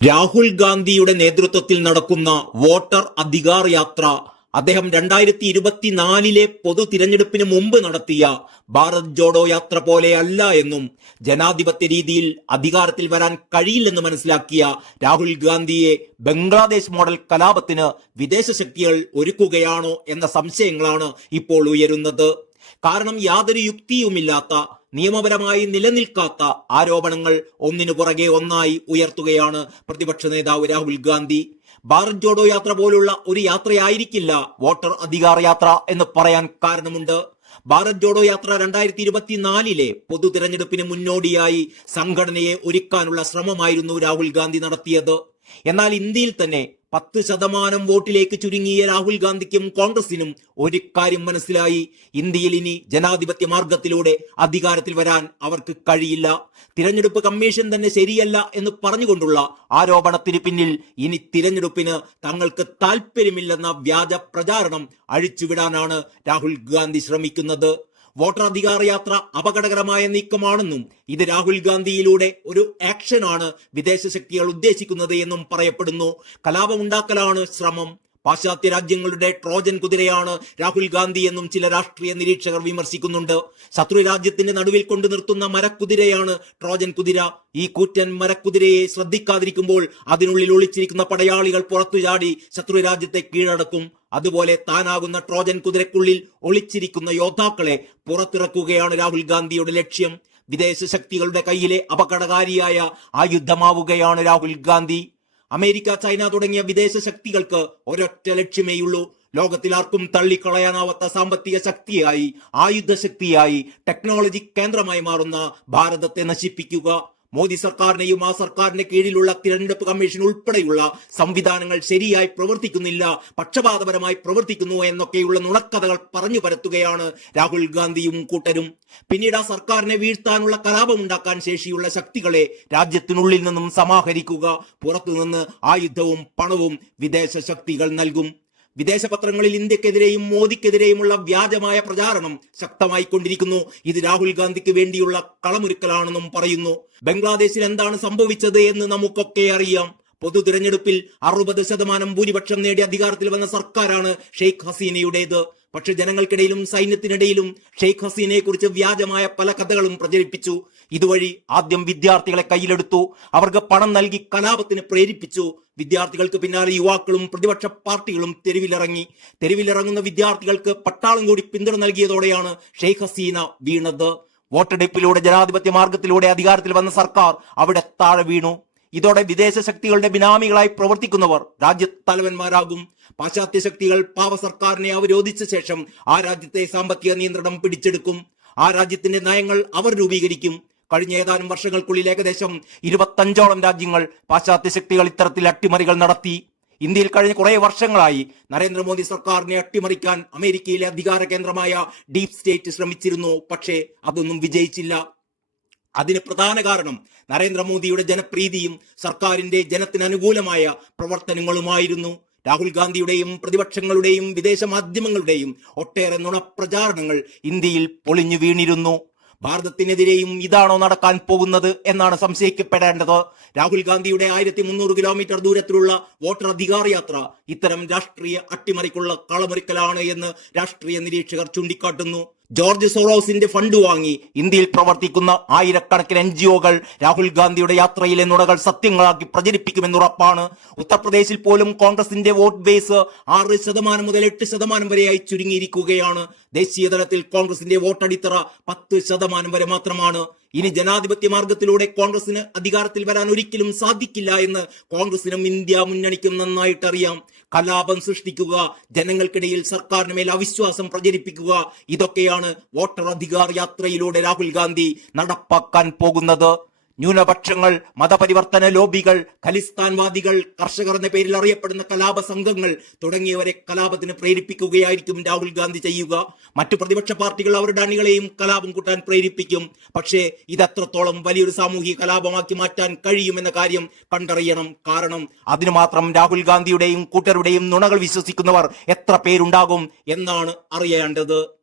രാഹുൽ ഗാന്ധിയുടെ നേതൃത്വത്തിൽ നടക്കുന്ന വോട്ടർ അധികാർ യാത്ര അദ്ദേഹം രണ്ടായിരത്തി ഇരുപത്തിനാലിലെ പൊതു തിരഞ്ഞെടുപ്പിന് മുമ്പ് നടത്തിയ ഭാരത് ജോഡോ യാത്ര പോലെയല്ല എന്നും ജനാധിപത്യ രീതിയിൽ അധികാരത്തിൽ വരാൻ കഴിയില്ലെന്ന് മനസ്സിലാക്കിയ രാഹുൽ ഗാന്ധിയെ ബംഗ്ലാദേശ് മോഡൽ കലാപത്തിന് വിദേശ ശക്തികൾ ഒരുക്കുകയാണോ എന്ന സംശയങ്ങളാണ് ഇപ്പോൾ ഉയരുന്നത്. കാരണം യാതൊരു യുക്തിയുമില്ലാത്ത നിയമപരമായി നിലനിൽക്കാത്ത ആരോപണങ്ങൾ ഒന്നിനു പുറകെ ഒന്നായി ഉയർത്തുകയാണ് പ്രതിപക്ഷ നേതാവ് രാഹുൽ ഗാന്ധി. ഭാരത് ജോഡോ യാത്ര പോലുള്ള ഒരു യാത്രയായിരിക്കില്ല വോട്ടർ അധികാര യാത്ര എന്ന് പറയാൻ കാരണമുണ്ട്. ഭാരത് ജോഡോ യാത്ര രണ്ടായിരത്തി ഇരുപത്തിനാലിലെ പൊതു തിരഞ്ഞെടുപ്പിന് മുന്നോടിയായി സംഘടനയെ ഒരുക്കാനുള്ള ശ്രമമായിരുന്നു രാഹുൽ ഗാന്ധി നടത്തിയത്. എന്നാൽ ഇന്ത്യയിൽ തന്നെ പത്ത് ശതമാനം വോട്ടിലേക്ക് ചുരുങ്ങിയ രാഹുൽ ഗാന്ധിക്കും കോൺഗ്രസിനും ഒരു കാര്യം മനസ്സിലായി. ഇന്ത്യയിൽ ഇനി ജനാധിപത്യ മാർഗത്തിലൂടെ അധികാരത്തിൽ വരാൻ അവർക്ക് കഴിയില്ല. തിരഞ്ഞെടുപ്പ് കമ്മീഷൻ തന്നെ ശരിയല്ല എന്ന് പറഞ്ഞുകൊണ്ടുള്ള ആരോപണത്തിന് പിന്നിൽ ഇനി തിരഞ്ഞെടുപ്പിന് തങ്ങൾക്ക് താല്പര്യമില്ലെന്ന വ്യാജ പ്രചാരണം അഴിച്ചുവിടാനാണ് രാഹുൽ ഗാന്ധി ശ്രമിക്കുന്നത്. വോട്ടർ യാത്ര അപകടകരമായ നീക്കമാണെന്നും ഇത് രാഹുൽ ഗാന്ധിയിലൂടെ ഒരു ആക്ഷനാണ് വിദേശ ശക്തികൾ ഉദ്ദേശിക്കുന്നത് എന്നും പറയപ്പെടുന്നു. കലാപമുണ്ടാക്കലാണ് ശ്രമം. പാശ്ചാത്യ രാജ്യങ്ങളുടെ ട്രോജൻ കുതിരയാണ് രാഹുൽ ഗാന്ധി എന്നും ചില രാഷ്ട്രീയ നിരീക്ഷകർ വിമർശിക്കുന്നുണ്ട്. ശത്രു രാജ്യത്തിന്റെ നടുവിൽ കൊണ്ടു നിർത്തുന്ന മരക്കുതിരയാണ് ട്രോജൻ കുതിര. ഈ കൂറ്റൻ മരക്കുതിരയെ ശ്രദ്ധിക്കാതിരിക്കുമ്പോൾ അതിനുള്ളിൽ ഒളിച്ചിരിക്കുന്ന പടയാളികൾ പുറത്തു ചാടി ശത്രു രാജ്യത്തെ കീഴടക്കും. അതുപോലെ താനാകുന്ന ട്രോജൻ കുതിരക്കുള്ളിൽ ഒളിച്ചിരിക്കുന്ന യോദ്ധാക്കളെ പുറത്തിറക്കുകയാണ് രാഹുൽ ഗാന്ധിയുടെ ലക്ഷ്യം. വിദേശ ശക്തികളുടെ കയ്യിലെ അപകടകാരിയായ ആയുധമാവുകയാണ് രാഹുൽ ഗാന്ധി. അമേരിക്ക ചൈന തുടങ്ങിയ വിദേശ ശക്തികൾക്ക് ഒരൊറ്റ ലക്ഷ്യമേയുള്ളൂ. ലോകത്തിൽ ആർക്കും തള്ളിക്കളയാനാവാത്ത സാമ്പത്തിക ശക്തിയായി ആയുധ ശക്തിയായി ടെക്നോളജി കേന്ദ്രമായി മാറുന്ന ഭാരതത്തെ നശിപ്പിക്കുക. മോദി സർക്കാരിനെയും ആ സർക്കാരിന്റെ കീഴിലുള്ള തിരഞ്ഞെടുപ്പ് കമ്മീഷൻ ഉൾപ്പെടെയുള്ള സംവിധാനങ്ങൾ ശരിയായി പ്രവർത്തിക്കുന്നില്ല പക്ഷപാതപരമായി പ്രവർത്തിക്കുന്നു എന്നൊക്കെയുള്ള നുണക്കഥകൾ പറഞ്ഞു പരത്തുകയാണ് രാഹുൽ ഗാന്ധിയും കൂട്ടരും. പിന്നീട് ആ സർക്കാരിനെ വീഴ്ത്താനുള്ള കലാപമുണ്ടാക്കാൻ ശേഷിയുള്ള ശക്തികളെ രാജ്യത്തിനുള്ളിൽ നിന്നും സമാഹരിക്കുക പുറത്തുനിന്ന് ആയുധവും പണവും വിദേശ ശക്തികൾ നൽകും. വിദേശ പത്രങ്ങളിൽ ഇന്ത്യക്കെതിരെയും മോദിക്കെതിരെയുമുള്ള വ്യാജമായ പ്രചാരണം ശക്തമായി കൊണ്ടിരിക്കുന്നു ഇത് രാഹുൽ ഗാന്ധിക്ക് വേണ്ടിയുള്ള കളമൊരുക്കലാണെന്നും പറയുന്നു. ബംഗ്ലാദേശിൽ എന്താണ് സംഭവിച്ചത് എന്ന് നമുക്കൊക്കെ അറിയാം. പൊതു തിരഞ്ഞെടുപ്പിൽ അറുപത് ശതമാനം ഭൂരിപക്ഷം നേടി അധികാരത്തിൽ വന്ന സർക്കാരാണ് ഷെയ്ഖ് ഹസീനയുടേത്. പക്ഷെ ജനങ്ങൾക്കിടയിലും സൈന്യത്തിനിടയിലും ഷെയ്ഖ് ഹസീനയെ കുറിച്ച് വ്യാജമായ പല കഥകളും പ്രചരിപ്പിച്ചു. ഇതുവഴി ആദ്യം വിദ്യാർത്ഥികളെ കയ്യിലെടുത്തു. അവർക്ക് പണം നൽകി കലാപത്തിന് പ്രേരിപ്പിച്ചു. വിദ്യാർത്ഥികൾക്ക് പിന്നാലെ യുവാക്കളും പ്രതിപക്ഷ പാർട്ടികളും തെരുവിലിറങ്ങി. തെരുവിലിറങ്ങുന്ന വിദ്യാർത്ഥികൾക്ക് പട്ടാളം കൂടി പിന്തുണ നൽകിയതോടെയാണ് ഷെയ്ഖ് ഹസീന വീണത്. വോട്ടെടുപ്പിലൂടെ ജനാധിപത്യ മാർഗത്തിലൂടെ അധികാരത്തിൽ വന്ന സർക്കാർ അവിടെ താഴെ വീണു. ഇതോടെ വിദേശ ശക്തികളുടെ ബിനാമികളായി പ്രവർത്തിക്കുന്നവർ രാജ്യത്തലവന്മാരാകും പാശ്ചാത്യ ശക്തികൾ പാവ സർക്കാരിനെ അവരോധിച്ച ശേഷം ആ രാജ്യത്തെ സാമ്പത്തിക നിയന്ത്രണം പിടിച്ചെടുക്കും. ആ രാജ്യത്തിന്റെ നയങ്ങൾ അവർ രൂപീകരിക്കും. കഴിഞ്ഞ ഏതാനും വർഷങ്ങൾക്കുള്ളിൽ ഏകദേശം ഇരുപത്തഞ്ചോളം രാജ്യങ്ങൾ പാശ്ചാത്യ ശക്തികൾ ഇത്തരത്തിൽ അട്ടിമറികൾ നടത്തി. ഇന്ത്യയിൽ കഴിഞ്ഞ കുറേ വർഷങ്ങളായി നരേന്ദ്രമോദി സർക്കാരിനെ അട്ടിമറിക്കാൻ അമേരിക്കയിലെ അധികാര കേന്ദ്രമായ ഡീപ് സ്റ്റേറ്റ് ശ്രമിച്ചിരുന്നു. പക്ഷേ അതൊന്നും വിജയിച്ചില്ല. അതിന് പ്രധാന കാരണം നരേന്ദ്രമോദിയുടെ ജനപ്രീതിയും സർക്കാരിന്റെ ജനത്തിന് അനുകൂലമായ പ്രവർത്തനങ്ങളുമായിരുന്നു. രാഹുൽ ഗാന്ധിയുടെയും പ്രതിപക്ഷങ്ങളുടെയും വിദേശ മാധ്യമങ്ങളുടെയും ഒട്ടേറെ നുണപ്രചാരണങ്ങൾ ഇന്ത്യയിൽ പൊളിഞ്ഞു വീണിരുന്നു. ഭാരതത്തിനെതിരെയും ഇതാണോ നടക്കാൻ പോകുന്നത് എന്നാണ് സംശയിക്കപ്പെടേണ്ടത്. രാഹുൽ ഗാന്ധിയുടെ ആയിരത്തി മുന്നൂറ് കിലോമീറ്റർ ദൂരത്തിലുള്ള വോട്ടർ അധികാര യാത്ര ഇത്തരം രാഷ്ട്രീയ അട്ടിമറിക്കുള്ള കളമൊരുക്കലാണ് എന്ന് രാഷ്ട്രീയ നിരീക്ഷകർ ചൂണ്ടിക്കാട്ടുന്നു. ജോർജ് സോറോസിന്റെ ഫണ്ട് വാങ്ങി ഇന്ത്യയിൽ പ്രവർത്തിക്കുന്ന ആയിരക്കണക്കിന് എൻ ജി ഒകൾ രാഹുൽ ഗാന്ധിയുടെ യാത്രയിലെ നുണകൾ സത്യങ്ങളാക്കി പ്രചരിപ്പിക്കുമെന്നുറപ്പാണ് ഉത്തർപ്രദേശിൽ പോലും കോൺഗ്രസിന്റെ വോട്ട് ബേസ് ആറ് ശതമാനം മുതൽ എട്ട് ശതമാനം വരെയായി ചുരുങ്ങിയിരിക്കുകയാണ്. ദേശീയ തലത്തിൽ കോൺഗ്രസിന്റെ വോട്ടടിത്തറ പത്ത് ശതമാനം വരെ മാത്രമാണ്. ഇനി ജനാധിപത്യ മാർഗത്തിലൂടെ കോൺഗ്രസിന് അധികാരത്തിൽ വരാൻ ഒരിക്കലും സാധിക്കില്ല എന്ന് കോൺഗ്രസിനും ഇന്ത്യ മുന്നണിക്കും നന്നായിട്ട് അറിയാം കലാപം സൃഷ്ടിക്കുക ജനങ്ങൾക്കിടയിൽ സർക്കാരിന് മേൽ അവിശ്വാസം പ്രചരിപ്പിക്കുക ഇതൊക്കെയാണ് വോട്ടർ അധികാർ യാത്രയിലൂടെ രാഹുൽ ഗാന്ധി നടപ്പാക്കാൻ പോകുന്നത്. ന്യൂനപക്ഷങ്ങൾ മതപരിവർത്തന ലോബികൾ ഖലിസ്ഥാൻവാദികൾ കർഷകർ എന്ന പേരിൽ അറിയപ്പെടുന്ന കലാപ സംഘങ്ങൾ തുടങ്ങിയവരെ കലാപത്തിന് പ്രേരിപ്പിക്കുകയായിരിക്കും രാഹുൽ ഗാന്ധി ചെയ്യുക. മറ്റു പ്രതിപക്ഷ പാർട്ടികൾ അവരുടെ അണികളെയും കലാപം കൂട്ടാൻ പ്രേരിപ്പിക്കും. പക്ഷേ ഇതത്രത്തോളം വലിയൊരു സാമൂഹിക കലാപമാക്കി മാറ്റാൻ കഴിയുമെന്ന കാര്യം കണ്ടറിയണം. കാരണം അതിനു മാത്രം രാഹുൽ ഗാന്ധിയുടെയും കൂട്ടരുടെയും നുണകൾ വിശ്വസിക്കുന്നവർ എത്ര പേരുണ്ടാകും എന്നാണ് അറിയേണ്ടത്.